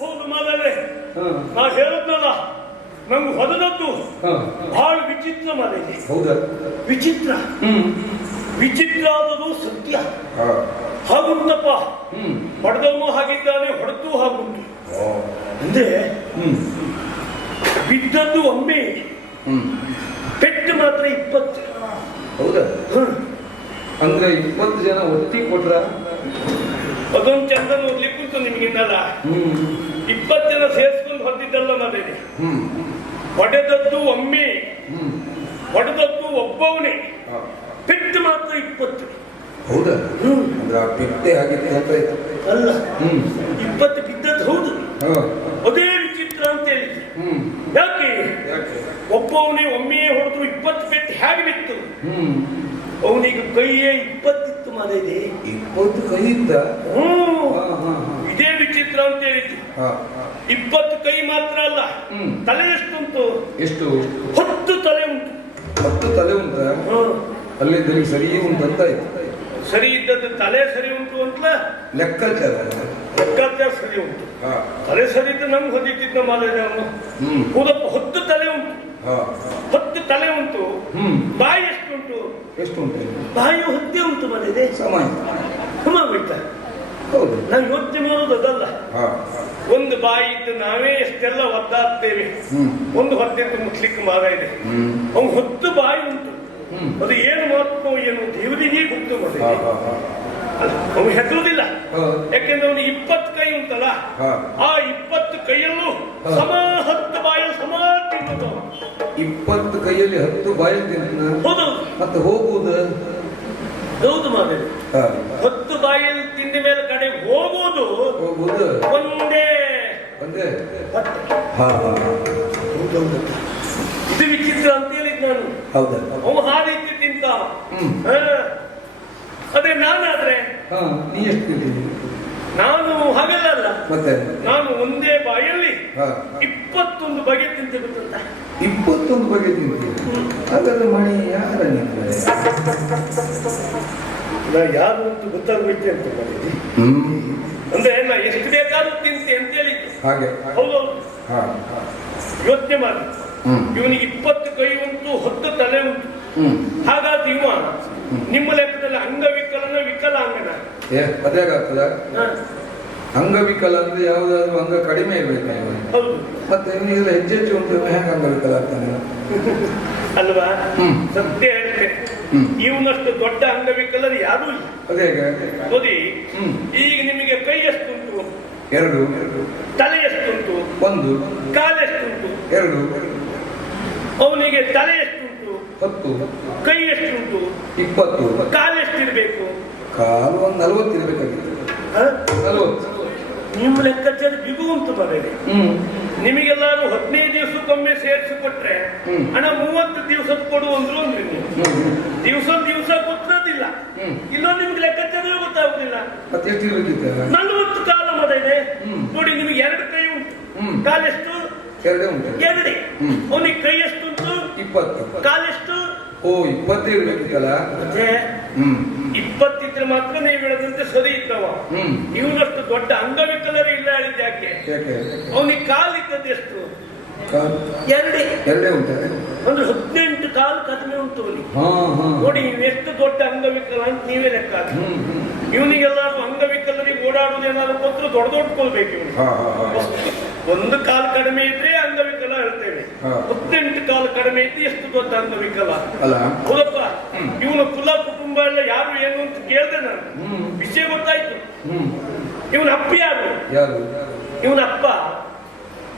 ಹೌದು ಮಾಲೇ, ನಾ ಹೇಳದ್ನಲ್ಲ, ನಂಗೆ ಹೊದದದ್ದು ಬಹಳ ವಿಚಿತ್ರ ಮಾಲಿಗೆ. ಹೌದಾ? ವಿಚಿತ್ರ ವಿಚಿತ್ರ ಆದದು ಸತ್ಯ. ಹಾಗುಂಟಪ್ಪ, ಹೊಡೆದವನು ಹಾಗಿದ್ದಾನೆ, ಹೊಡೆದು ಹಾಗುಂಟು. ಅಂದ್ರೆ ಬಿದ್ದದ್ದು ಒಮ್ಮೆ, ಪೆಟ್ಟು ಮಾತ್ರ 20. ಹೌದಾ? ಅಂದ್ರೆ 20 ಜನ ಒತ್ತಿ ಕೊಟ್ರ? ಅದೊಂದು ಚಂದ ನೋಡ್ಲಿಕ್ಕುಂಟು ನಿಮ್ಗಿನ್ನಲ್ಲ. 20 ಜನ ಸೇರ್ಸ್ಕೊಂಡು ಹೊಂದಿದ್ದಲ್ಲ ನಾನೇನೆ. ಹೊಡೆದದ್ದು ಒಮ್ಮೆ, ಹೊಡೆದದ್ದು ಒಬ್ಬವನೇ, ಪೆಟ್ಟು ಮಾತ್ರ 20. ಹೌದಾ? ಅಂದ್ರೆ ಆ ಪೆಟ್ಟೆ ಆಗಿದೆ ಅಂತ ಅಲ್ಲ, 20 ಬಿದ್ದದ್ದು ಹೌದು. ಅದೇ ವಿಚಿತ್ರ ಅಂತ ಹೇಳಿದ್ರು. ಯಾಕೆ ಒಬ್ಬವನೇ ಒಮ್ಮೆಯೇ ಹೊಡೆದ್ರು 20 ಪೆಟ್ಟು ಹೇಗೆ ಬಿತ್ತು? ಅವನಿಗೆ ಕೈಯೇ 20 ಇತ್ತು ಮಾದೇವಿ. 20 ಕೈ ಇದ್ದ? ಇದೇ ವಿಚಿತ್ರ ಅಂತ ಹೇಳಿದ್ರು. 20 ಕೈ ಮಾತ್ರ ಅಲ್ಲ, ತಲೆ ಎಷ್ಟುಂಟು? ಎಷ್ಟು? 10 ತಲೆ ಉಂಟು. 10 ತಲೆ ಉಂಟ? ಅಲ್ಲಿದ್ದಲ್ಲಿ ಸರಿ ಉಂಟಂತ ಆಯ್ತು. ಸರಿ ಇದ್ದದ್ದು ತಲೆ ಸರಿ ಉಂಟು ಅಂತ ಲೆಕ್ಕಾಚಾರ. ಲೆಕ್ಕಾಚಾರ ಸರಿ ಉಂಟು. ತಲೆ ಸರಿ ಇದ್ದು ನಮ್ಗೆ ಹೊದಿದ್ದ ಮಾದೇವಿ ಅವನು. ಹೌದಪ್ಪ, 10 ತಲೆ ಉಂಟು. 10 ತಲೆ ಉಂಟು. ಬಾಯಿ ಎಷ್ಟುಂಟು? ಎಷ್ಟು ಉಂಟು? ಬಾಯಿ 10 ಉಂಟು ಮಾದೇವಿ. ಸಮಾಗೋಯ್ತಾ? ಹೌದು. ನಾವು ಯೋಚನೆ ಮಾಡೋದು ಅದಲ್ಲ. ಒಂದು ಬಾಯಿ ಇದ್ದು ನಾವೇ ಎಷ್ಟೆಲ್ಲ ಒದ್ದಾಡ್ತೇವೆ. ಒಂದು ಹೊತ್ತಿದ್ದು ಮುಟ್ಲಿಕ್ಕೆ ಮಾರ ಇದೆ. ಅವ್ನು 10 ಬಾಯಿ ಉಂಟು. ಅದು ಏನು ಮಹತ್ವ ಏನು ದೇವರಿಗೆ ಗೊತ್ತು ಮಾದೇವಿ. ಅವನು ಹೆದರುವುದಿಲ್ಲ, ಯಾಕೆಂದ್ರೆ ಅವನಿಗೆ 20 ಕೈ ಉಂಟಲ್ಲ. ಆ 20 ಕೈಯಲ್ಲೂ ಸಮ 10 ಬಾಯಲ್ಲಿ ಸಮ ತಿನ್ನೋದು. 20 ಕೈಯಲ್ಲಿ 10 ಬಾಯಲ್ಲಿ ತಿನ್ನ. ಹೌದು. ಮತ್ತೆ ಹೋಗುವುದು? ಹೌದು ಮಾದೇವಿ. 10 ಬಾಯಲ್ಲಿ ತಿಂದ ಮೇಲೆ ಕಡೆ ಹೋಗುವುದು ಒಂದೇ ಒಂದೇ. ಇದು ವಿಚಿತ್ರ ಅಂತ ಹೇಳಿದ್ ನಾನು. ಹೌದಾ? ಅವನು ಆ ರೀತಿ ತಿಂತ. ಅದೇ ನಾನಾದ್ರೆ ನೀ ಎಷ್ಟು ತಿಂತೀನಿ? ನಾನು ಹಾಗೆಲ್ಲ ಮತ್ತೆ ನಾನು ಒಂದೇ ಬಾಯಲ್ಲಿ 21 ಬಗೆ ತಿಂತೆ ಗೊತ್ತಂತ. 21 ಬಗೆ ತಿಂತೀನಿ? ಹಾಗಾದ್ರೆ ಮಣಿ ಯಾರ ನಿಂತಾರೆ? ನಾ ಯಾರು ಅಂತ ಗೊತ್ತಾಗ್ಬೇಕು ಅಂತ ಮಾಡಿದ್ವಿ. ಅಂದ್ರೆ ನಾ ಎಷ್ಟು ಬೇಕಾದ್ರೂ ತಿಂತೆ ಅಂತ ಹೇಳಿದ್ದು. ಹಾಗೆ ಹೌದೌದು. ಯೋಚನೆ ಮಾಡಿ, ಇವನಿಗೆ 20 ಕೈ ಉಂಟು, 10 ತಲೆ ಉಂಟು. ಹಾಗಾದ್ರೆ ಇವ ನಿಮ್ಮ ಲೆಕ್ಕದಲ್ಲಿ ಅಂಗವಿಕಲನ ವಿಕಲಾಂಗನ? ಅದೇಗಾಗ್ತದ? ಅಂಗವಿಕಲ ಅಂದ್ರೆ ಯಾವ್ದಾದ್ರು ಅಂಗ ಕಡಿಮೆ ಇರ್ಬೇಕು. ಹೌದು. ಮತ್ತೆ ಇವನಿಗೆಲ್ಲ ಹೆಚ್ಚೆಚ್ಚು ಉಂಟು, ಹೇಗೆ ಅಂಗವಿಕಲ ಆಗ್ತಾನೆ? ಅಲ್ವಾ? ಸತ್ಯ ಹೇಳ್ತೇನೆ, ಇವನಷ್ಟು ದೊಡ್ಡ ಅಂಗವಿಕಲರು ಯಾರೂ ಇಲ್ಲ. ಅದೇ ನೋಡಿ, ಈಗ ನಿಮಗೆ ಕೈ ಎಷ್ಟುಂಟು? 2. ತಲೆ ಎಷ್ಟುಂಟು? 1. ಕಾಲು ಎಷ್ಟುಂಟು? 2. ಅವನಿಗೆ ತಲೆ ಎಷ್ಟುಂಟು? 10. ಕೈ ಎಷ್ಟುಂಟು? 20. ಕಾಲು ಎಷ್ಟಿರ್ಬೇಕು? ಕಾಲು 40 ಇರ್ಬೇಕಾಗಿತ್ತು. 40. ನಿಮ್ಮ ಲೆಕ್ಕಾಚಾರ ಬಿಗು ಉಂಟು ಬರೆಗೆ. ನಿಮಗೆಲ್ಲಾರು 15 ದಿವಸಕ್ಕೊಮ್ಮೆ ಸೇರಿಸಿ ಕೊಟ್ರೆ ಹಣ 30 ದಿವಸಕ್ಕೆ ಕೊಡು ಅಂದ್ರು ಅಂದ್ರೆ ದಿವಸ ಗೊತ್ತಿರೋದಿಲ್ಲ. ಇಲ್ಲೊಂದು ನಿಮ್ಗೆ ಲೆಕ್ಕಾಚಾರವೇ ಗೊತ್ತಾಗುದಿಲ್ಲ. 40 ಕಾಲ ಮದ ಇದೆ ನೋಡಿ. ನಿಮಗೆ 2 ಕೈ ಉಂಟು, ಕಾಲೆಷ್ಟು? 2 ಉಂಟು. 2. ಅವನಿಗೆ ಕೈ ಎಷ್ಟು ಉಂಟು? 20. ಕಾಲೆಷ್ಟು? 20 ಇರ್ಬೇಕಿತ್ತಲ್ಲ. ಮತ್ತೆ 20 ಇದ್ರೆ ಮಾತ್ರ ನೀವು ಹೇಳದಂತೆ ಸರಿ ಇದ್ದವ. ಇವನಷ್ಟು ದೊಡ್ಡ ಅಂಗವಿಕಲರೇ ಇಲ್ಲ ಹೇಳಿದ ಯಾಕೆ? ಅವನಿಗೆ ಕಾಲಿದ್ದದ್ದು ಎಷ್ಟು? 2 ಉಂಟು. ಅಂದ್ರೆ 18 ಕಾಲು ಕಡಿಮೆ ಉಂಟು ಅವನಿಗೆ. ನೋಡಿ ಎಷ್ಟು ದೊಡ್ಡ ಅಂಗವಿಕಲ ಅಂತ ನೀವೇ ಲೆಕ್ಕ. ಇವನಿಗೆಲ್ಲಾರು ಅಂಗವಿಕಲರಿಗೆ ಓಡಾಡುವುದೇನಾದ್ರು ಕೊಟ್ಟರು ದೊಡ್ಡಕೊಳ್ಬೇಕು. ಇವನು ಒಂದು ಕಾಲು ಕಡಿಮೆ ಇದ್ರೆ ಅಂಗವಿಕಲ ಹೇಳ್ತೇವೆ. 18 ಕಾಲು ಕಡಿಮೆ ಇದ್ರೆ ಎಷ್ಟು ದೊಡ್ಡ ಅಂಗವಿಕಲ ಹೌದಪ್ಪ. ಇವನ ಕುಲ ಕುಟುಂಬ ಎಲ್ಲ ಯಾರು ಏನು ಅಂತ ಕೇಳ್ದೆ ನಾನು. ವಿಷಯ ಗೊತ್ತಾಯ್ತು. ಇವನ ಅಪ್ಪ ಯಾರು? ಇವನ ಅಪ್ಪ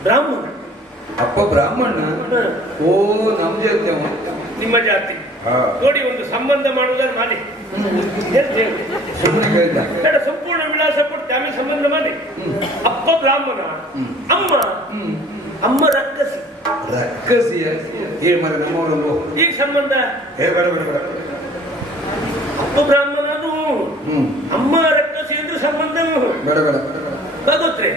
ಬ್ರಾಹ್ಮಣ. ಅಪ್ಪ ಬ್ರಾಹ್ಮಣ? ಓ, ನಮ್ ಜಾತಿ. ನಿಮ್ಮ ಜಾತಿ ನೋಡಿ. ಒಂದು ಸಂಬಂಧ ಮಾಡುವುದನ್ನು ಮಾಡಿ ಬೇಡ, ಸಂಪೂರ್ಣ ವಿಳಾಸ ಕೊಟ್ಟು ಆಮೇಲೆ ಸಂಬಂಧ ಮಾಡಿ. ಅಪ್ಪ ಬ್ರಾಹ್ಮಣ, ಅಮ್ಮ ರಕ್ಕಸಿ. ರಕ್ಕಸಿಯ ನಮ್ಮವರಲ್ವ ಈಗ ಸಂಬಂಧ? ಅಪ್ಪ ಬ್ರಾಹ್ಮಣನು, ಅಮ್ಮ ರಕ್ಕಸಿ ಅಂದ್ರೆ ಸಂಬಂಧ ಬೇಡ ಬೇಡ ಗೊತ್ತೇ.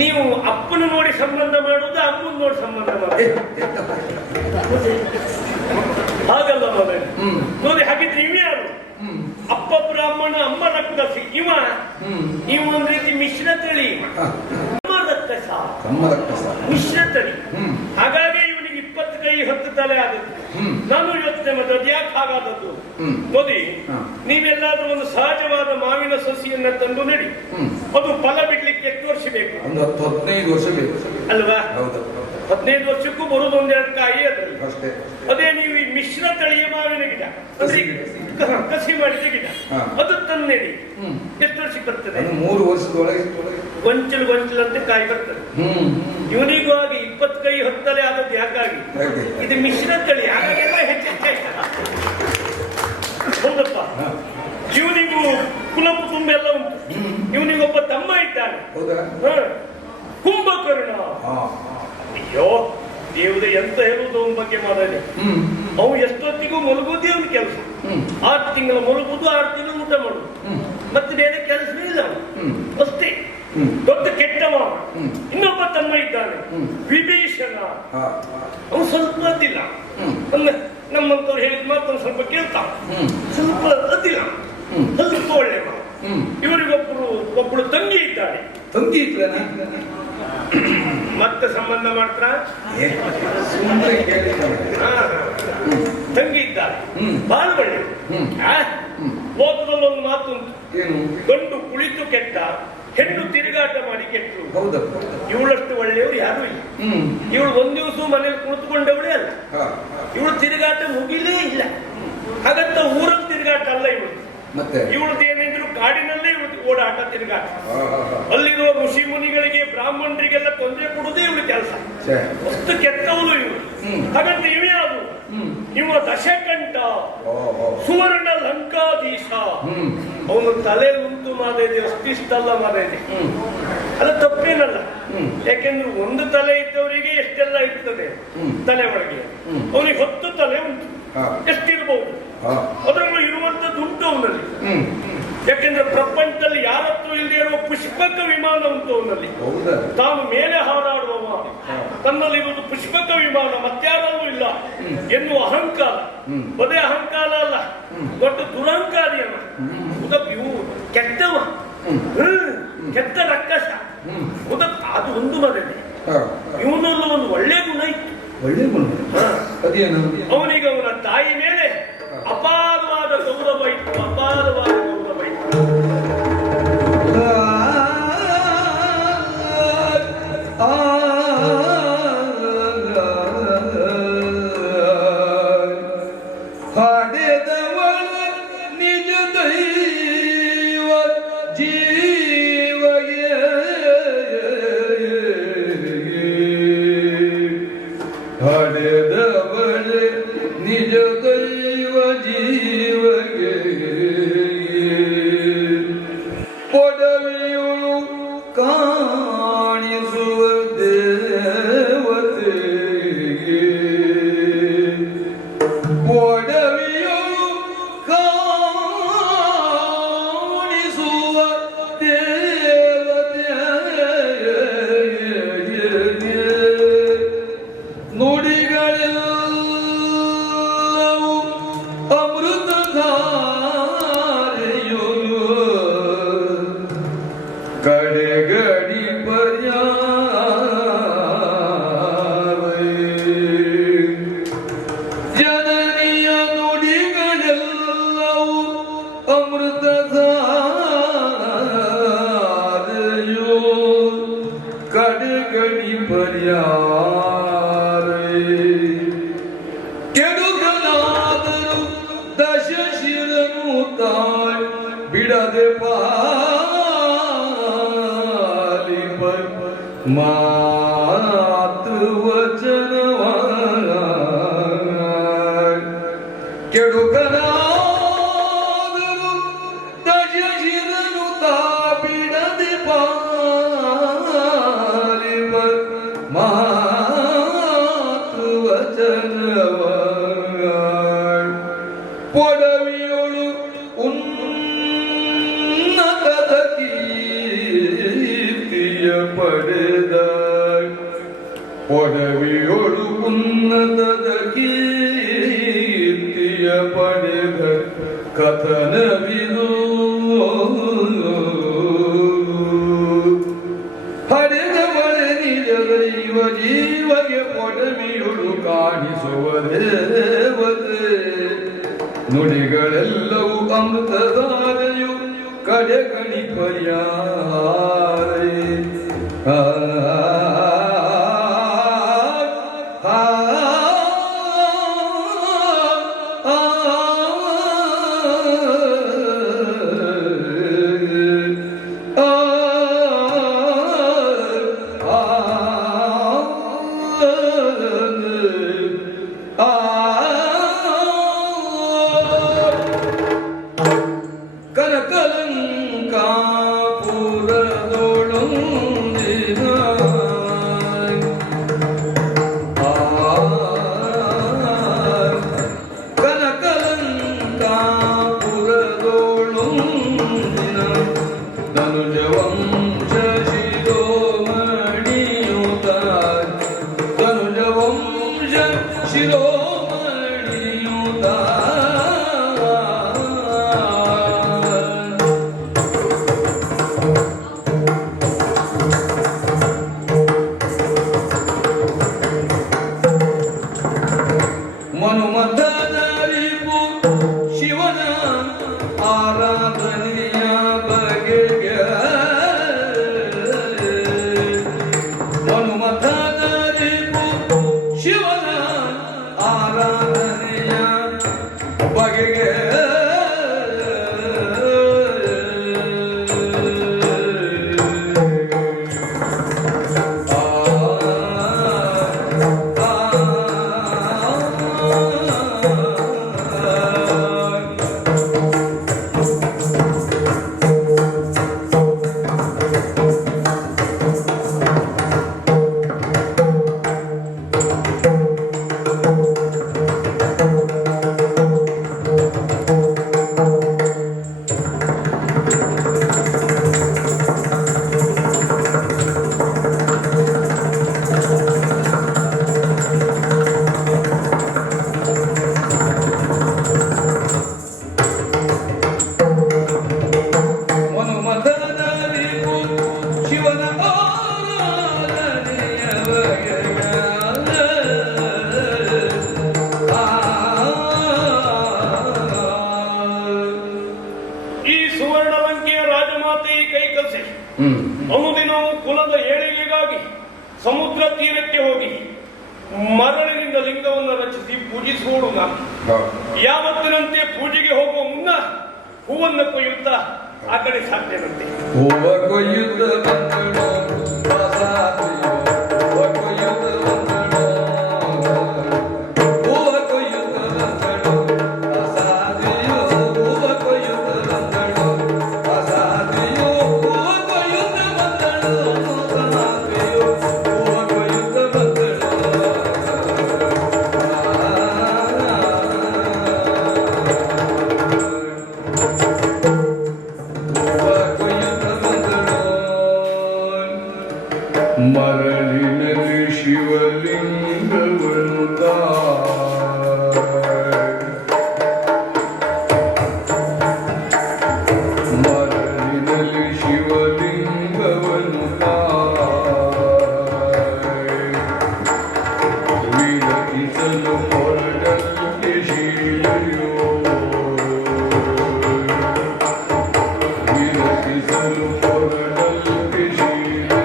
ನೀವು ಅಪ್ಪನ ನೋಡಿ ಸಂಬಂಧ ಮಾಡುವುದು, ಅಮ್ಮನ ನೋಡಿ ಸಂಬಂಧ ಮಾಡುದು ಹಾಗಲ್ಲ ಮಗ. ನೋಡಿ, ಹಾಗಿದ್ರೆ ಇವ ಯಾರು? ಅಪ್ಪ ಬ್ರಾಹ್ಮಣ, ಅಮ್ಮ ರಕ್ಕಸಿ. ಇವ ಒಂದ್ ರೀತಿ ಮಿಶ್ರ ತಳಿ. ಅಮ್ಮ ರಕ್ಕಸಿ ನಮ್ಮ ರಕ್ಕಸ. ಮಿಶ್ರ ತಳಿ. ಹ್ಮ್. ಹಾಗಾಗಿ ಇವನಿಗೆ 20 ಕೈ 10 ತಲೆ ಆದದ್ದು. ಹ್ಮ್. ನಾನು ಯೋಚನೆ ಮಾಡಿದೆ ಅದು ಯಾಕೆ ಹಾಗಾದದ್ದು ಹ್ಮ್. ನೋಡಿ, ಹಾ. ನೀವೆಲ್ಲಾದ್ರೂ ಒಂದು ಸಹಜವಾದ ಮಾವಿನ ಸಸಿಯನ್ನ ತಂದು ನೆಡಿ, ಹ್ಮ್. ಅದು ಫಲ ಬಿಡ್ಲಿಕ್ಕೆ ಎಷ್ಟು ವರ್ಷ ಬೇಕು? ಒಂದು 10-15 ವರ್ಷ ಬೇಕು. ಅಲ್ವಾ? ಹೌದು 15 ವರ್ಷಕ್ಕೂ ಬರುದು ಒಂದೆರಡು ಕಾಯಿ ಅದ್ರಲ್ಲಿ. ಅಷ್ಟೇ. ಅದೇ ನೀವು ಈ ಮಿಶ್ರ ತಳಿಯ ಮಾವಿನ ಗಿಡ ಅಂದ್ರೆ ಕಸಿ ಮಾಡಿದ ಗಿಡ, ಹಾ. ಅದು ತಂದು ನೆಡಿ, ಹ್ಮ್. ಎಷ್ಟು ವರ್ಷಕ್ಕೆ ಬರ್ತದೆ? ಅದು 3 ವರ್ಷದೊಳಗೆ. ಗೊಂಚಲಂತೆ ಕಾಯಿ ಬರ್ತದೆ. ಹ್ಮ್. ಇವನಿಗೂ ಆಗಿ 20 ಕೈ 10 ತಲೆ ಆದದ್ದು ಯಾಕಾಗಿ? ಹಾಗೆ. ಇದು ಮಿಶ್ರ ತಳಿ, ಹಾಗಾಗೆಲ್ಲ ಹೆಚ್ಚೆಚ್ಚಾಯ್ತಲ್ಲ. ಹೌದಪ್ಪ. ಹಾ. ಇವನಿಗೂ ಕುಲ ಕುಟುಂಬ ಎಲ್ಲ ಉಂಟು. ಇವನಿಗೊಬ್ಬ ತಮ್ಮ ಇದ್ದಾನೆ. ಹೌದಾ? ಹ. ಕುಂಭಕರ್ಣ. ಹಾ. ಅಯ್ಯೋ ದೇವ್ರೆ ಎಂತ ಹೇಳುವುದು ಅವನ ಬಗ್ಗೆ ಮಾತಾಡಿ. ಹ್ಮ್. ಅವು ಎಷ್ಟೊತ್ತಿಗೂ ಮಲಗುವುದೇ ಅವನ ಕೆಲಸ. ಹ್ಮ್. 6 ತಿಂಗಳು ಮಲಗುವುದು, 6 ತಿಂಗಳು ಊಟ ಮಾಡುದು, ಹ್ಮ್. ಮತ್ತೆ ಬೇರೆ ಕೆಲಸವೇ ಇಲ್ಲ ಅವನು. ಹ್ಮ್. ಅಷ್ಟೇ. ಹ್ಮ್. ದೊಡ್ಡ ಕೆಟ್ಟವ. ಹ್ಮ್. ಇನ್ನೊಬ್ಬ ತಮ್ಮ ಇದ್ದಾನೆ, ಹ್ಮ್. ವಿಭೀಷಣ. ಹಾ. ಅವನು ಸ್ವಲ್ಪ ಅದಿಲ್ಲ. ಹ್ಮ್. ನಮ್ಮಂತವ್ರು ಹೇಳಿದ ಮಾತು ಸ್ವಲ್ಪ ಕೇಳ್ತಾವ. ಹ್ಮ್. ಸ್ವಲ್ಪ ಅದಿಲ್ಲ, ಹ್ಮ್. ಸ್ವಲ್ಪ ಒಳ್ಳೆ ಮಾತು. ಹ್ಮ್. ಒಬ್ಬಳು ತಂಗಿ ಇದ್ದಾಳೆ. ತಂಗಿ ಇಟ್ಲನ? ಮತ್ತೆ ಸಂಬಂಧ ಮಾಡ್ತಾರ? ಸುಮ್ಮನೆ ಕೇಳಿದ್ದಾನೆ. ತಂಗಿ ಇದ್ದಾಳೆ. ಹ್ಮ್. ಬಹಳ ಒಳ್ಳೆ. ಹ್ಮ್. ಹ್ಮ್. ಲೋಕದಲ್ಲಿ ಒಂದು ಮಾತು ಉಂಟು, ಏನು? ಗಂಡು ಕುಳಿತು ಕೆಟ್ಟ, ಹೆಣ್ಣು ತಿರುಗಾಟ ಮಾಡಿ ಕೆಟ್ಟು. ಹೌದಪ್ಪ. ಇವಳಷ್ಟು ಒಳ್ಳೆಯವರು ಯಾರು ಇಲ್ಲ. ಹ್ಮ್. ಇವಳು ಒಂದ್ ದಿವಸ ಮನೇಲಿ ಕುಳಿತುಕೊಂಡವಳೇ ಅಲ್ಲ. ಹಾ. ಇವಳು ತಿರುಗಾಟ ಮುಗಿಲೇ ಇಲ್ಲ. ಹಾಗಂತ ಊರಲ್ಲಿ ತಿರುಗಾಟ ಅಲ್ಲ ಇವಳು. ಮತ್ತೆ ಇವಳದ್ದು ಏನಿದ್ರು ಕಾಡಿನಲ್ಲೇ ಇವಳು ಓಡಾಟ ತಿರುಗಾಟ. ಹಾ, ಹಾ, ಹಾ. ಅಲ್ಲಿರುವ ಋಷಿ ಮುನಿಗಳಿಗೆ ಬ್ರಾಹ್ಮಣರಿಗೆಲ್ಲ ತೊಂದರೆ ಕೊಡುವುದೇ ಇವಳು ಕೆಲಸ. ಛೇ. ಅಷ್ಟು ಕೆಟ್ಟವಳು ಇವಳು. ಹ್ಮ್. ಹಾಗಂತ ಇವೇ ಅದು. ಹ್ಮ್. ಇವ ದಶಕಂಠ, ಓ, ಓ. ಸುವರ್ಣ ಲಂಕಾಧೀಶ. ಹ್ಮ್. ಅವನು ತಲೆ ಉಂಟು ಮಾದೇವಿ, ಅಷ್ಟಿಷ್ಟಲ್ಲ ಮಾದೇವಿ. ಹ್ಮ್. ಅದು ತಪ್ಪೇನಲ್ಲ. ಹ್ಮ್. ಯಾಕೆಂದ್ರೆ ಒಂದು ತಲೆ ಇದ್ದವರಿಗೆ ಎಷ್ಟೆಲ್ಲ ಇರ್ತದೆ ಹ್ಮ್. ತಲೆ ಒಳಗೆ. ಹ್ಮ್. ಅವನಿಗೆ 10 ತಲೆ ಉಂಟು. ಹಾ. ಎಷ್ಟಿರ್ಬಹುದು? ಹಾ. ಅದರಲ್ಲೂ ಇರುವಂತದ್ದು ಉಂಟು ಅವನಲ್ಲಿ. ಹ್ಮ್. ಯಾಕೆಂದ್ರೆ ಪ್ರಪಂಚದಲ್ಲಿ ಯಾರತ್ತೂ ಇಲ್ಲದೆ ಇರುವ ಪುಷ್ಪಕ ವಿಮಾನ ಉಂಟು ಅವನಲ್ಲಿ. ಹೌದಾ? ತಾನು ಮೇಲೆ ಹಾರಾಡುವವ, ಹಾ. ತನ್ನಲ್ಲಿರುವುದು ಪುಷ್ಪಕ ವಿಮಾನ, ಮತ್ಯಾರಲ್ಲೂ ಇಲ್ಲ ಎನ್ನುವ ಅಹಂಕಾರ. ಹ್ಮ್. ಅದೇ ಅಹಂಕಾರ ಅಲ್ಲ, ಹ್ಮ್. ದೊಡ್ಡ ದುರಂಕಾರಿ ಅವ. ಇವು ಕೆಟ್ಟವ. ಹ್ಮ್. ಕೆಟ್ಟ ರಕ್ಕಸ. ಹ್ಮ್. ಅದು ಒಂದು ಮಗನೇ. ಹಾ. ಇವನಲ್ಲೂ ಒಂದು ಒಳ್ಳೆ ಗುಣ ಇತ್ತು. ಒಳ್ಳೆ ಗುಣ. ಅದೇನು? ಅವನಿಗೆ ಅವನ ತಾಯಿ ಮೇಲೆ ಅಪಾರವಾದ ಗೌರವ ಇತ್ತು. ಅಪಾರವಾದ ಗೌರವ ಇತ್ತು. ನಿಜ ದೈವ ಜೀವಗೆ ಹಡೆದವಳೆ ನಿಜ ದೈವ ಜೀವಗೆ ಪೊಡವೆಯುಳು ಕಾಣಿಸುವ ದೇವತೆ ಪೊಡವೆಯುಳು ಕಾಣಿಸುವ ದೇವತೆ ನುಡಿಗಳೆಲ್ಲವೂ ಅಮೃತಧಾರೆಯು ಕಡೆಗಡಿ ಜನನಿಯ ನುಡಿಗಳೆಲ್ಲವೂ ಅಮೃತಧಾರೆಯು ಕಡೆಗಡಿ ಕೆಡುಕನಾದರೂ ದಶಶಿರನು ತಾಯ್ ಬಿಡದೆ ಪಾಲಿಪ ಮಾತೃ ವಚನವ ಕೆಡುಕನಾದರೂ ದಶಶಿರನು ತಾ ಬಿಡದೆ ಪಾಲಿಪ ಮಾತೃ ವಚನವ ಪೊಡವಿಯೊಳು ಉನ್ನತದ ಕೀರ್ತಿಯ ಪಡೆದ ಪೊಡವಿಯೊಳು ಉನ್ನತದ ಕೀರ್ತಿಯ ಪಡೆದ ಕಥನವಿದು ಹಡೆದವಳೆ ನಿಜ ದೈವ ಜೀವಗೆ ಪೊಡಮಿಯುಳು ಕಾಣಿಸುವ ದೇವತೆ ನುಡಿಗಳೆಲ್ಲವೂ ಅಮೃತಧಾರೆಯು ಕಡೆ ಕಣಿ ಪರ್ಯಾಯ ಮನುಮತನರಿಗೂ ಶಿವನ ಆರಾಧನೆಯ ಬಗೆಗೆ ಮನುಮತನರಿಗೂ ಶಿವನ ಆರಾಧನೆಯ ಬಗೆಗೆ ಅನುದಿನವೂ ಕುಲದ ಏಳಿಗೆಗಾಗಿ ಸಮುದ್ರ ತೀರಕ್ಕೆ ಹೋಗಿ ಮರಳಿನಿಂದ ಲಿಂಗವನ್ನು ರಚಿಸಿ ಪೂಜಿಸುವಳು ನಾನು. ಯಾವತ್ತಿನಂತೆ ಪೂಜೆಗೆ ಹೋಗುವ ಮುನ್ನ ಹೂವನ್ನು ಕೊಯ್ಯುತ್ತಾ ಆ ಕಡೆ ಸಾಕ್ತೇನಂತೆ. ಮರಳಿನಲ್ಲಿ ಶಿವಲಿಂಗವನ್ನು ಮರಳಿನಲ್ಲಿ ಶಿವಲಿಂಗವನ್ನು ವಿಲಕಿಸಲು ಹೊರಡಲಿಕ್ಕೆ ಶೀಲೆಯೋ ವಿಲಕಿಸಲು ಹೊರಡಲಿಕ್ಕೆ ಶೀಲೆಯೋ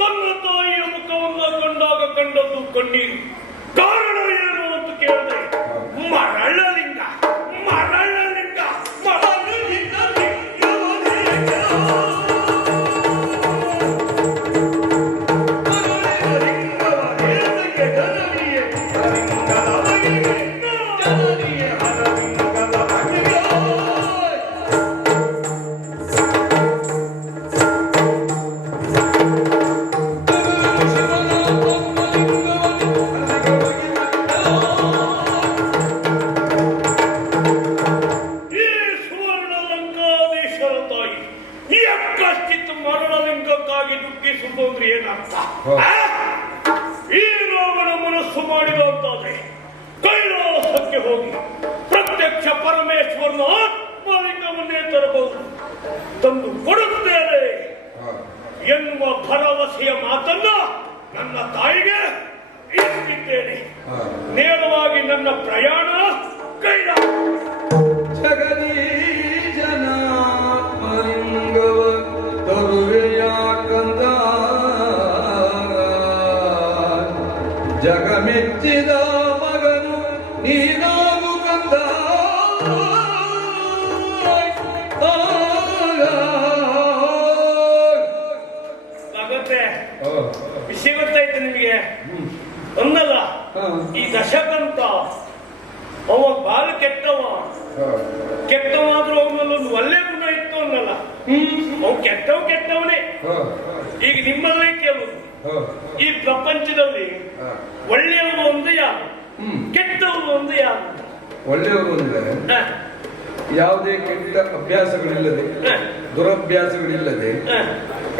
ತನ್ನ ತಾಯಿಯ ಮುಖವನ್ನು ಕಂಡಾಗ ಕಂಡದ್ದು ಕಣ್ಣೀರು. ಕಾರಣ ಏನು ಅಂತ ಕೇಳಿದ್ರೆ ಮರಳಲಿಂಗ ಮರಳಲಿಂಗ ಮರಳಲಿಂಗ ದುಃಖಿಸುವುದಂದ್ರೆ ಏನರ್ಥ? ಈ ರಾವಣ ಮನಸ್ಸು ಮಾಡಿದಂತಾದ್ರೆ ಕೈಲಾಸಕ್ಕೆ ಹೋಗಿ ಪ್ರತ್ಯಕ್ಷ ಪರಮೇಶ್ವರನ ಆತ್ಮಲಿಂಗವನ್ನೇ ತರಬಹುದು, ತಂದು ಕೊಡುತ್ತೇನೆ ಎನ್ನುವ ಭರವಸೆಯ ಮಾತನ್ನ ನನ್ನ ತಾಯಿಗೆ ಇಟ್ಟಿದ್ದೇನೆ. ನೇರವಾಗಿ ನನ್ನ ಪ್ರಯಾಣ ಕೈಲಾಸ. ಜಗದೀಶನಾತ್ಮಲಿಂಗವ ತರುವೆಯ ಕಂದ, ಜಗಮೆಚ್ಚಿದ ಮಗನು ನೀನಾಗು ಕಂದ. ವಿಷಯ ಗೊತ್ತಾಯ್ತು ನಿಮಗೆ? ಒಂದಲ್ಲ, ಈ ದಶಕಂತ ಅವ ಬಾಳ ಕೆಟ್ಟವಾದ್ರೂ ಅವನಲ್ಲೊಂದು ಒಳ್ಳೆ ಗುಣ ಇತ್ತು ಅನ್ನಲ್ಲ. ಅವ್ ಕೆಟ್ಟವನೇ. ಈಗ ನಿಮ್ಮಲ್ಲೇ ಕೇಳುವುದು, ಈ ಪ್ರಪಂಚದಲ್ಲಿ ಒಳ್ಳೆಯವರು ಒಂದು ಯಾರು, ಕೆಟ್ಟವರು ಒಂದು ಯಾರು? ಒಳ್ಳೆಯವರು ಅಂದ್ರೆ ಯಾವುದೇ ಕೆಟ್ಟ ಅಭ್ಯಾಸಗಳಿಲ್ಲದೆ, ದುರಭ್ಯಾಸಗಳಿಲ್ಲದೆ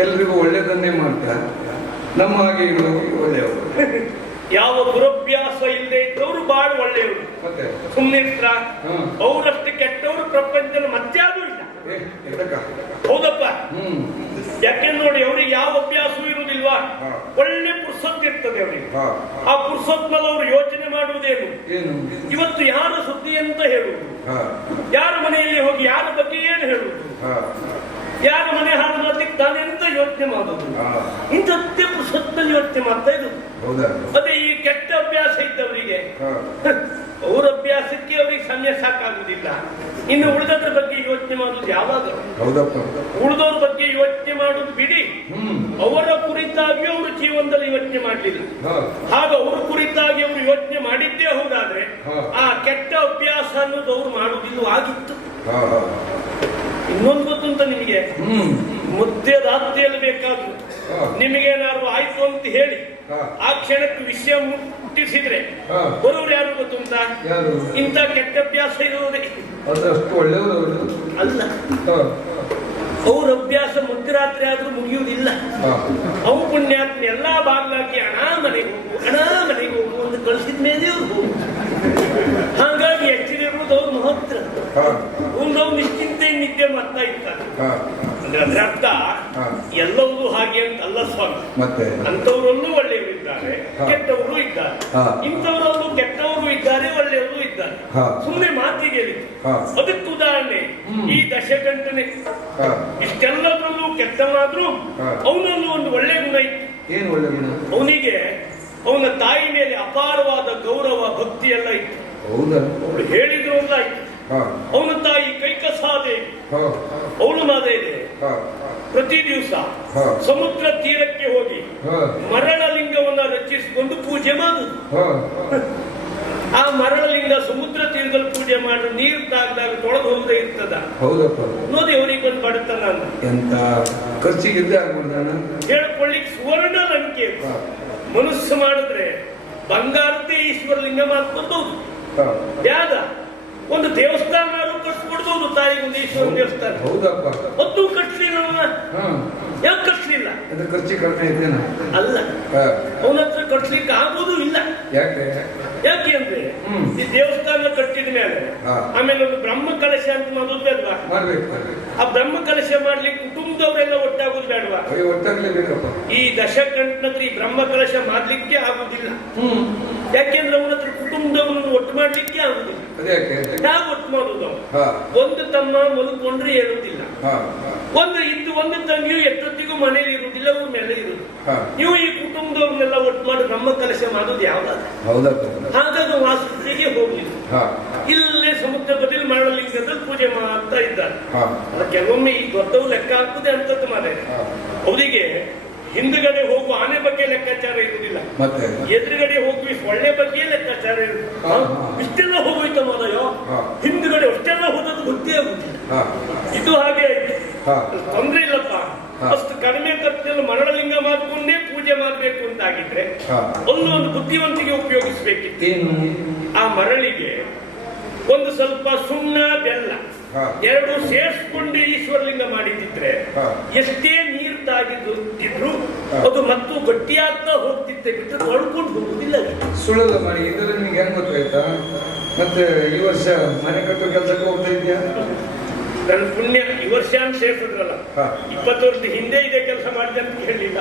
ಎಲ್ರಿಗೂ ಒಳ್ಳೆಯದನ್ನೇ ಮಾಡ್ತಾ ನಮ್ಮ ಹಾಗೆ ಇರುವವರು ಒಳ್ಳೆಯವರು. ಯಾವ ದುರಭ್ಯಾಸ ಇಲ್ಲದೆ ಇದ್ದವರು ಬಹಳ ಒಳ್ಳೆಯವರು. ಮತ್ತೆ ಸುಮ್ಮನಿರ್ತ್ರ ಅವರಷ್ಟು ಕೆಟ್ಟವರು ಪ್ರಪಂಚದ ಮತ್ಯಾರೂ ಇಲ್ಲ. ಹೌದಪ್ಪ. ಯಾಕೆ ನೋಡಿ, ಅವ್ರಿಗೆ ಯಾವ ಅಭ್ಯಾಸವೂ ಇರುವುದಿಲ್ವಾ? ಒಳ್ಳೆ ಪುರ್ಸತ್ ಇರ್ತದೆ ಅವರಿಗೆ. ಆ ಪುರ್ಸತ್ನಲ್ಲಿ ಅವರು ಯೋಚನೆ ಮಾಡುವುದೇನು? ಇವತ್ತು ಯಾರ ಸುದ್ದಿ ಅಂತ ಹೇಳುವುದು, ಯಾರ ಮನೆಯಲ್ಲಿ ಹೋಗಿ ಯಾರ ಬಗ್ಗೆ ಏನು ಹೇಳುವುದು, ಯಾರ ಮನೆ ಹಾಳು ತಾನೆ ಅಂತ ಯೋಚನೆ ಮಾಡೋದು. ಇಂಥದ್ದೇ ಪುರ್ಸತ್ನಲ್ಲಿ ಯೋಚನೆ ಮಾಡ್ತಾ ಇದ್ರು. ಅದೇ ಈ ಕೆಟ್ಟ ಅಭ್ಯಾಸ ಇದ್ದವರಿಗೆ ಅವರ ಅಭ್ಯಾಸಕ್ಕೆ ಅವರಿಗೆ ಸಮಯ ಸಾಕಾಗುವುದಿಲ್ಲ. ಇನ್ನು ಉಳಿದದ್ರ ಬಗ್ಗೆ ಯೋಚನೆ ಮಾಡುದು ಯಾವಾಗ? ಉಳಿದವ್ರ ಬಗ್ಗೆ ಯೋಚನೆ ಮಾಡುದು ಬಿಡಿ, ಅವರ ಕುರಿತಾಗಿ ಅವರು ಜೀವನದಲ್ಲಿ ಯೋಚನೆ ಮಾಡಲಿಲ್ಲ. ಹಾಗ ಅವರ ಕುರಿತಾಗಿ ಅವರು ಯೋಚನೆ ಮಾಡಿದ್ದೇ ಹೌದಾದ್ರೆ ಆ ಕೆಟ್ಟ ಅಭ್ಯಾಸ ಅನ್ನೋದು ಅವ್ರು ಮಾಡುವುದಿಲ್ಲ ಆಗಿತ್ತು. ಇನ್ನೊಂದು ಗೊತ್ತುಂಟ ನಿಮಗೆ? ಮುದ್ದೆ ರಾತ್ರಿಯಲ್ಲಿ ಬೇಕಾದ್ರು ನಿಮಗೇನಾದ್ರು ಆಯ್ತು ಅಂತ ಹೇಳಿ ಆ ಕ್ಷಣಕ್ಕೆ ವಿಷಯ ಮುಟ್ಟಿಸಿದ್ರೆ ಬರೋರು ಯಾರು ಗೊತ್ತುಂಟ? ಇಂಥ ಕೆಟ್ಟ ಅಭ್ಯಾಸ ಇರುವುದೇ ಅಲ್ಲ. ಅವ್ರ ಅಭ್ಯಾಸ ಮಧ್ಯರಾತ್ರಿ ಆದ್ರೂ ಮುಗಿಯುವುದಿಲ್ಲ. ಅವು ಪುಣ್ಯಾತ್ಮ ಎಲ್ಲಾ ಬಾಗ್ಲಾಕಿ ಹಣ ಮನೆಗೆ ಹೋಗು ಅಂತ ಕಳಿಸಿದ ಮೇಲೆ ಅವ್ರು ಹೋಗುದು. ಹಾಗಾಗಿ ಎಚ್ಚರಿರುವುದು ಅವ್ರ ಮಹತ್ವ. ಅವ್ರು ನಿಶ್ಚಿಂತೆ ನಿದ್ದೆ ಮಾಡ್ತಾ ಇರ್ತಾರೆ. ಅಂದ್ರೆ ಅದ್ರ ಅರ್ಥ ಎಲ್ಲವೂ ಹಾಗೆ ಅಂತ ಅಲ್ಲ ಸ್ವಾಮಿ. ಅಂತವರಲ್ಲೂ ಒಳ್ಳೆಯವರು ಇದ್ದಾರೆ, ಕೆಟ್ಟವರು ಇದ್ದಾರೆ. ಇಂಥವರಲ್ಲೂ ಕೆಟ್ಟವರು ಇದ್ದಾರೆ, ಒಳ್ಳೆಯವರು ಇದ್ದಾರೆ. ಸುಮ್ಮನೆ ಮಾತಿಗೆ ಅದಕ್ಕೆ ಉದಾಹರಣೆ ಈ ದಶಗಂಟನೆ. ಇಷ್ಟೆಲ್ಲದರಲ್ಲೂ ಕೆಟ್ಟವಾದ್ರೂ ಅವನಲ್ಲೂ ಒಂದು ಒಳ್ಳೆ ಗುಣ ಇತ್ತು. ಏನು ಒಳ್ಳೆ ಗುಣ? ಅವನಿಗೆ ಅವನ ತಾಯಿ ಮೇಲೆ ಅಪಾರವಾದ ಗೌರವ ಭಕ್ತಿ ಎಲ್ಲ ಇತ್ತು. ಅವಳು ಹೇಳಿದ್ರು ಅಲ್ಲ ಇತ್ತು. ಅವನ ತಾಯಿ ಕೈಕಸಾದೇವಿ, ಅವಳು ಮಾದೇವಿ ಪ್ರತಿ ದಿವಸ ಸಮುದ್ರ ತೀರಕ್ಕೆ ಹೋಗಿ ಮರಳಲಿಂಗವನ್ನ ರಚಿಸಿಕೊಂಡು ಪೂಜೆ ಮಾಡುದು. ಆ ಮರಳಲಿಂಗ ಸಮುದ್ರ ತೀರದಲ್ಲಿ ಪೂಜೆ ಮಾಡಿ ನೀರು ತಾಗದಾಗ ತೊಳೆದು ಹೋಗದೆ ಇರ್ತದ. ನೋಡಿ ಅವನಿಗೆ ಬಂದು ಬಡತನ ಎಂತ ಖರ್ಚಿಗೆ ಹೇಳ್ಕೊಳ್ಳಿಕ್ ಸುವರ್ಣ ಲಂಕೆ. ಮನಸ್ಸು ಮಾಡಿದ್ರೆ ಬಂಗಾರದೇ ಈಶ್ವರಲಿಂಗ ಮಾಡ್ಕೊಳ್ಬಹುದು. ಯಾದ ಒಂದು ದೇವಸ್ಥಾನ ಕಟ್ಸ್ಕೊಡ್ಬಹುದು, ತಾಯಿಗೆ ಒಂದು ಈಶ್ವರ ದೇವಸ್ಥಾನ. ಹೊತ್ತು ಕಟ್ಲಿಲ್ಲ ಅವನ. ಯಾಕೆ ಕಟ್ಲಿಲ್ಲ? ಖರ್ಚು ಕಡಿಮೆ ಇದ್ದೇನ ಅಲ್ಲ, ಅವನ ಹತ್ರ ಕಟ್ಲಿಕ್ಕೆ ಆಗೋದು ಇಲ್ಲ. ಯಾಕೆ ಅಂದ್ರೆ ಈ ದೇವಸ್ಥಾನ ಕಟ್ಟಿದ ಮೇಲೆ ಆಮೇಲೆ ಒಂದು ಬ್ರಹ್ಮ ಕಲಶ ಅಂತ ಮಾಡೋದು ಬೇಡವಾ? ಆ ಬ್ರಹ್ಮ ಕಲಶ ಮಾಡ್ಲಿಕ್ಕೆ ಕುಟುಂಬದವರೆಲ್ಲ ಒಟ್ಟಾಗೋದು ಬೇಡವಾ? ಈ ದಶಕಂಠನತ್ರ ಈ ಬ್ರಹ್ಮ ಕಲಶ ಮಾಡ್ಲಿಕ್ಕೆ ಆಗುದಿಲ್ಲ. ಯಾಕೆಂದ್ರೆ ಅವನ ಹತ್ರ ಕುಟುಂಬದವರನ್ನು ಒಟ್ಟು ಮಾಡ್ಲಿಕ್ಕೆ ಆಗುದಿಲ್ಲ. ನಾವು ಒಟ್ಟು ಮಾಡುದು, ಒಂದು ತಮ್ಮ ಮಲ್ಕೊಂಡ್ರೆ ಹೇಳುದಿಲ್ಲ, ಒಂದು ತಂಗಿಯು ಎಷ್ಟೊತ್ತಿಗೂ ಮನೇಲಿ ಇರುವುದಿಲ್ಲ. ಬಿಲ್ಲವ್ರ ಮೇಲೆ ಇರುದು. ಹಾ. ನೀವು ಈ ಕುಟುಂಬದವ್ರನ್ನೆಲ್ಲ ಒಟ್ಟು ಮಾಡಿ ನಮ್ಮ ಕೆಲಸ ಮಾಡೋದು ಯಾವ್ದಾದ್ರೆ ಹೌದಾ ಹಾಗಾಗಿ ವಾಸುದೇವಿಗೆ ಹೋಗ್ಲಿಲ್ಲ. ಹಾ. ಇಲ್ಲೇ ಸಮುದ್ರ ಬದಿಲ್ ಮಾಡಲಿಂಗದಲ್ಲಿ ಪೂಜೆ ಮಾಡ್ತಾ ಇದ್ದಾರೆ. ಹಾ. ಕೆಲವೊಮ್ಮೆ ಈ ದೊಡ್ಡವು ಲೆಕ್ಕ ಹಾಕುದೇ ಅಂತದ್ದು ಮಾರೇನೆ. ಹಾ. ಅವರಿಗೆ ಹಿಂದ್ಗಡೆ ಹೋಗುವ ಆನೆ ಬಗ್ಗೆ ಲೆಕ್ಕಾಚಾರ ಇರುವುದಿಲ್ಲ, ಮತ್ತೆ ಎದುರುಗಡೆ ಹೋಗುವ ಸೊಳ್ಳೆ ಬಗ್ಗೆ ಲೆಕ್ಕಾಚಾರ ಇರುವುದು. ಹಾ. ಇಷ್ಟೆಲ್ಲ ಹೋಗೋಯ್ತ ಮಾರಾಯೋ, ಹಾ. ಹಿಂದ್ಗಡೆ ಅಷ್ಟೆಲ್ಲ ಹೋದದ್ದು ಗೊತ್ತೇ ಆಗುದಿಲ್ಲ. ಹಾ. ಇದು ಹಾಗೆ ಆಯ್ತು. ಹಾ. ತೊಂದ್ರೆ ಇಲ್ಲಪ್ಪ, ಹಾ. ಅಷ್ಟು ಕಡಿಮೆ ಖರ್ಚಲ್ಲಿ ಮರಳಲಿಂಗ ಮಾಡ್ಕೊಂಡೇ ಪೂಜೆ ಮಾಡ್ಬೇಕು ಅಂತ ಆಗಿದ್ರೆ ಹಾ. ಒಂದು ಬುದ್ಧಿವಂತಿಗೆ ಉಪಯೋಗಿಸ್ಬೇಕಿತ್ತು. ಏನು? ಆ ಮರಳಿಗೆ ಒಂದು ಸ್ವಲ್ಪ ಸುಣ್ಣ ಬೆಲ್ಲ ಹಾ. ಎರಡು ಸೇರಿಸ್ಕೊಂಡು ಈಶ್ವರಲಿಂಗ ಮಾಡಿದ್ರೆ ಹಾ. ಎಷ್ಟೇ ನೀರು ತಾಗಿದ್ರು ಹಾ. ಅದು ಮತ್ತು ಗಟ್ಟಿಯಾಗ್ತಾ ಹೋಗ್ತಿತ್ತೆ, ಬಿಟ್ಟರೆ ಒಳ್ಕೊಂಡು ಹೋಗುದಿಲ್ಲ. ಸುಳ್ಳಲ್ಲ ಮಾಡಿ, ಇದರಲ್ಲಿ ನಿಮ್ಗೆ ಹೆಂಗ್ ಗೊತ್ತಾಯ್ತಾ? ಮತ್ತೆ ಈ ವರ್ಷ ಮನೆ ಕಟ್ಟೋ ಕೆಲಸಕ್ಕೆ ಹೋಗ್ತಾ ಇದೆಯಾ? ನನ್ನ ಪುಣ್ಯ ಈ ವರ್ಷ ಅಂತ ಸೇರ್ಸಿದ್ರಲ್ಲ, ಹಾ. 20 ವರ್ಷದ ಹಿಂದೆ ಇದೇ ಕೆಲಸ ಮಾಡಿದೆ ಅಂತ ಹೇಳಿಲ್ಲ.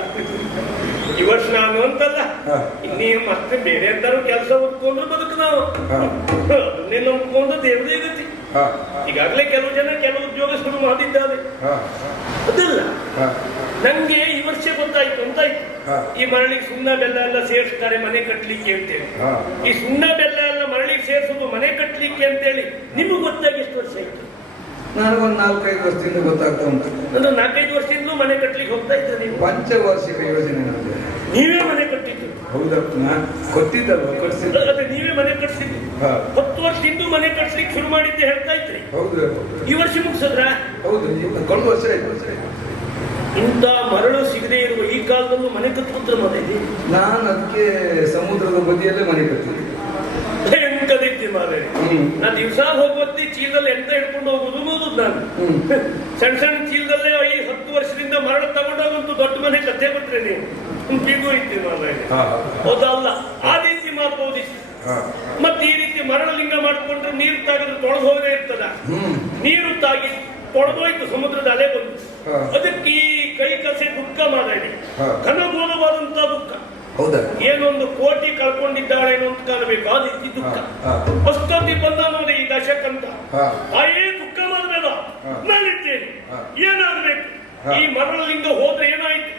ಈ ವರ್ಷ ನಾನು ಅಂತಲ್ಲ, ಹಾ. ಇನ್ನೇ ಮತ್ತೆ ಬೇರೆ ಎಂತಾರು ಕೆಲಸ ಉಟ್ಕೊಂಡ್ರು ಬದುಕು ನಾವು. ಹಾ. ಅದನ್ನೇ ನಂಬ್ಕೊಂಡು ದೇವರೇ ಗತಿ. ಹಾ. ಈಗಾಗಲೇ ಕೆಲವು ಜನ ಕೆಲವು ಉದ್ಯೋಗ ಶುರು ಮಾಡಿದ್ದಾರೆ. ಹಾ. ಅದಲ್ಲ, ಹಾ. ನಂಗೆ ಈ ವರ್ಷ ಗೊತ್ತಾಯ್ತು ಅಂತಾಯ್ತು. ಹಾ. ಈ ಮರಳಿಗೆ ಸುಣ್ಣ ಬೆಲ್ಲ ಎಲ್ಲ ಸೇರಿಸ್ತಾರೆ ಮನೆ ಕಟ್ಲಿಕ್ಕೆ ಅಂತೇಳಿ. ಹಾ. ಈ ಸುಣ್ಣ ಬೆಲ್ಲ ಎಲ್ಲ ಮರಳಿಗೆ ಸೇರಿಸೋದು ಮನೆ ಕಟ್ಲಿಕ್ಕೆ ಅಂತೇಳಿ ನಿಮ್ಗೆ ಗೊತ್ತಾಗಿ ಎಷ್ಟು ವರ್ಷ ಆಯ್ತು? ನನಗೊಂದು 4-5 ವರ್ಷದಿಂದ ಗೊತ್ತಾಗ್ತಾ ಉಂಟು. ಅಂದ್ರೆ 4-5 ವರ್ಷದಿಂದಲೂ ಮನೆ ಕಟ್ಲಿಕ್ಕೆ ಹೋಗ್ತಾ ಇದ್ರೆ ನೀವು ಪಂಚವಾರ್ಷಿಕ ಯೋಜನೆ ನಮಗೆ. ನೀವೇ ಮನೆ ಕಟ್ಟಿದ್ದು? ಹೌದಪ್ಪ, ನಾನು ಗೊತ್ತಿದ್ದಲ್ವ, ಕಟ್ಸಿದ್ದ. ಅದೇ ನೀವೇ ಮನೆ ಕಟ್ಸಿದ್ದು. ಹಾ. 10 ವರ್ಷದಿಂದ ಮನೆ ಕಟ್ಸ್ಲಿಕ್ಕೆ ಶುರು ಮಾಡಿದ್ದೆ ಹೇಳ್ತಾ ಇದ್ರಿ. ಹೌದು ಈ ವರ್ಷ ಮುಗಿಸಿದ್ರ? ಹೌದು, ಕಳೆದ ವರ್ಷ ಆಯ್ತು. ಇಂಥ ಮರಳು ಸಿಗದೆ ಇರುವ ಈ ಕಾಲದಲ್ಲೂ ಮನೆ ಕಟ್ಟುತ್ರ ಮನೆಯಲ್ಲಿ ನಾನು ಅದಕ್ಕೆ ಸಮುದ್ರದ ಬದಿಯಲ್ಲೇ ಮನೆ ಕಟ್ಟಿದ್ದೆ. ಹೆಂಗದಿದ್ದೆ ಮಾರೇ. ನಾ ದಿವಸ ಹೋಗುವತ್ತಿ ಚೀಲದಲ್ಲಿ ಎಂತ ಹಿಡ್ಕೊಂಡು ಹೋಗುದು ನೋಡುದು ನಾನು. ಸಣ್ಣ ಸಣ್ಣ ಚೀಲದಲ್ಲೇ 10 ವರ್ಷದಿಂದ ಮರಳು ತಗೊಂಡೋಗಂತೂ ದೊಡ್ಡ ಮನೆ ಕಥೆ ಬಿಟ್ರೆ ನೀವು ಬೀಗು ಇದ್ದೀವಿ ಮಾರೇ. ಹೌದಲ್ಲ, ಆ ರೀತಿ ಮಾಡ್ಬೋದಿತ್ತು. ಮತ್ತೆ ಈ ರೀತಿ ಮರಳಲಿಂಗ ಮಾಡ್ಕೊಂಡ್ರೆ ನೀರು ತಾಗಿದ್ರೆ ತೊಳೆದು ಹೋಗದೆ ಇರ್ತದ. ನೀರು ತಾಗಿ ತೊಳೆದೋಯ್ತು, ಸಮುದ್ರದ ಅಲೆ ಬಂದು. ಅದಕ್ಕೆ ಈ ಕೈ ಕಸೆ ದುಃಖ ಮಾಡಿ ಘನಘೋರವಾದಂತ ದುಃಖ. ಹೌದಾ? ಏನೊಂದು ಕೋಟಿ ಕಳ್ಕೊಂಡಿದ್ದಾಳೇನೋ ಅಂತ ಕಾಣಬೇಕು, ಆ ರೀತಿ ದುಃಖ. ಅಷ್ಟೊತ್ತಿ ಬಂದ ನೋಡಿ ಈ ದಶಕಂತ. ತಾಯೇ ದುಃಖ ಮಾಡಬೇಡ, ನಾನಿದ್ದೇನೆ, ಏನಾಗಬೇಕು? ಈ ಮರಳಲಿಂಗ ಹೋದ್ರೆ ಏನಾಯ್ತು?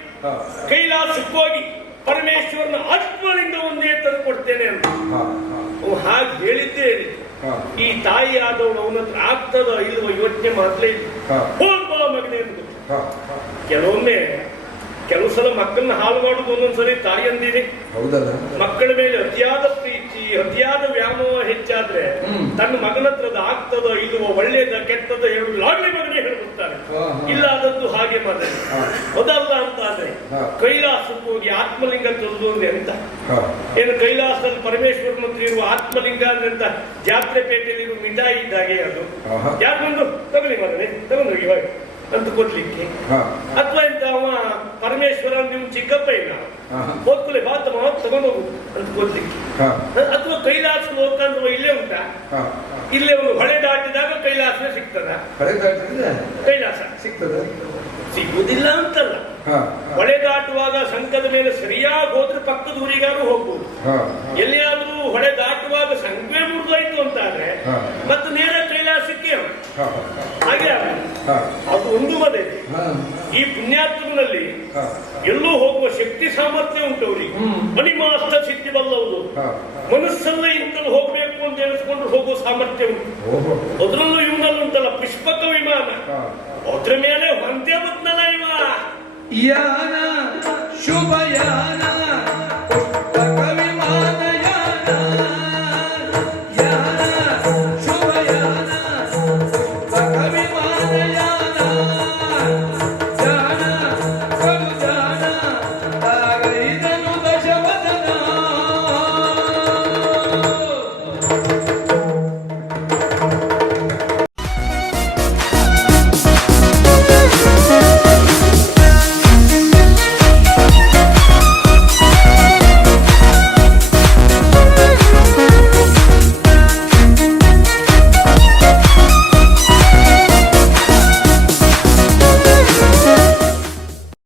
ಕೈಲಾಸಕ್ಕೆ ಹೋಗಿ ಪರಮೇಶ್ವರನ ಆತ್ಮಲಿಂಗ ಒಂದೇ ತಂದು ಕೊಡ್ತೇನೆ ಅಂತ ಹಾಗೆ ಹೇಳಿದ್ದೇನೆ. ಈ ತಾಯಿ ಆದವಳು ಅವನ ಹತ್ರ ಆಗ್ತದ ಇಲ್ವ ಯೋಚನೆ ಮಾಡ್ಲೇ ಇಲ್ಲ. ಹೋಗ್ಬಾ ಮಗನೇ ಎಂದು. ಕೆಲವೊಮ್ಮೆ ಕೆಲವು ಸಲ ಮಕ್ಕಳನ್ನ ಹಾಳು ಮಾಡುದು ಒಂದೊಂದ್ಸರಿ ತಾಯಿ ಅಂದಿದೆ. ಮಕ್ಕಳ ಮೇಲೆ ಅತಿಯಾದ ಪ್ರೀತಿ ಅತಿಯಾದ ವ್ಯಾಮೋಹ ಹೆಚ್ಚಾದ್ರೆ ತನ್ನ ಮಗನ ಹತ್ರದ ಆಗ್ತದ ಇಲ್ವ ಒಳ್ಳೇದ ಕೆಟ್ಟದ ಹೇಳುದು ಲಾಗ್ಲಿ ಮಗನೇ ಹೇಳ್ಬಿಡ್ತಾರೆ. ಇಲ್ಲಾದದ್ದು ಹಾಗೆ ಮಾತ್ರ ಅದಲ್ಲ ಅಂತ ಆದ್ರೆ ಕೈಲಾಸಕ್ಕೆ ಹೋಗಿ ಆತ್ಮಲಿಂಗ ತೊಳೆದು ಅಂದ್ರೆ ಎಂತ? ಏನು ಕೈಲಾಸದಲ್ಲಿ ಪರಮೇಶ್ವರನ ಹತ್ರ ಇರುವ ಆತ್ಮಲಿಂಗ ಅಂದ್ರೆ ಅಂತ ಜಾತ್ರೆ ಪೇಟೆಯಲ್ಲಿ ಇರುವ ಮಿಠಾಯಿ ಇದ್ದಾಗೆ ಅದು. ಯಾರು ಬಂದು ತಗೊಳ್ಳಿ ಮಗನೇ ತಗೊಂಡು ಹೋಗಿ ಇವಾಗ ಅಂತ ಕೊಡ್ಲಿಕ್ಕೆ, ಅಥವಾ ಇಂತ ಅವ ಪರಮೇಶ್ವರ ನಿಮ್ ಚಿಕ್ಕಪ್ಪ ಇಲ್ಲ ಹೋದ್ಕೂಲೆ ಬಾತ ತಗೊಂಡು ಹೋಗು ಅಂತ ಕೊಡ್ಲಿಕ್ಕೆ, ಅಥವಾ ಕೈಲಾಸ ಹೋಗ್ಕಂದ್ರೆ ಇಲ್ಲೇ ಉಂಟಾ? ಇಲ್ಲೇ ಒಂದು ಹೊಳೆ ದಾಟಿದಾಗ ಕೈಲಾಸ ಸಿಗ್ತದ? ಕೈಲಾಸ ಸಿಗ್ತದ? ಸಿಗುವುದಿಲ್ಲ ಅಂತಲ್ಲ, ಹೊಳೆ ದಾಟುವಾಗ ಸಂಕದ ಮೇಲೆ ಸರಿಯಾಗಿ ಹೋದ್ರೆ ಪಕ್ಕದ ಊರಿಗಾರು ಹೋಗ್ಬೋದು. ಎಲ್ಲಿಯಾದ್ರೂ ಹೊಳೆ ದಾಟುವಾಗ ಸಂಖ್ಯೆ ಮುರಿದೋಯ್ತು ಅಂತ ಆದ್ರೆ ಮತ್ತೆ ನೇರ ಕೈಲಾಸಕ್ಕೆ ಹಾಗೆ ಅದು ಒಂದು ಮದೆ. ಈ ಪುಣ್ಯಾತ್ಮನಲ್ಲಿ ಎಲ್ಲೂ ಹೋಗುವ ಶಕ್ತಿ ಸಾಮರ್ಥ್ಯ ಉಂಟು ಅವರಿಗೆ. ಮಣಿಮಾಸ್ತ ಸಿಕ್ಕಿ ಬಲ್ಲವರು ಮನಸ್ಸಲ್ಲ ಇಂತಲ್ಲಿ ಹೋಗ್ಬೇಕು ಅಂತ ಹೇಳಿಸ್ಕೊಂಡು ಹೋಗುವ ಸಾಮರ್ಥ್ಯ ಉಂಟು. ಅದ್ರಲ್ಲೂ ಇವನಲ್ಲಿ ಉಂಟಲ್ಲ ಪುಷ್ಪಕ ವಿಮಾನ, ಅದ್ರ ಮೇಲೆ ಹೊಂದೇ ಬದ್ನಲ್ಲ ಇವ ಯಾನ ಶುಭಯಾನ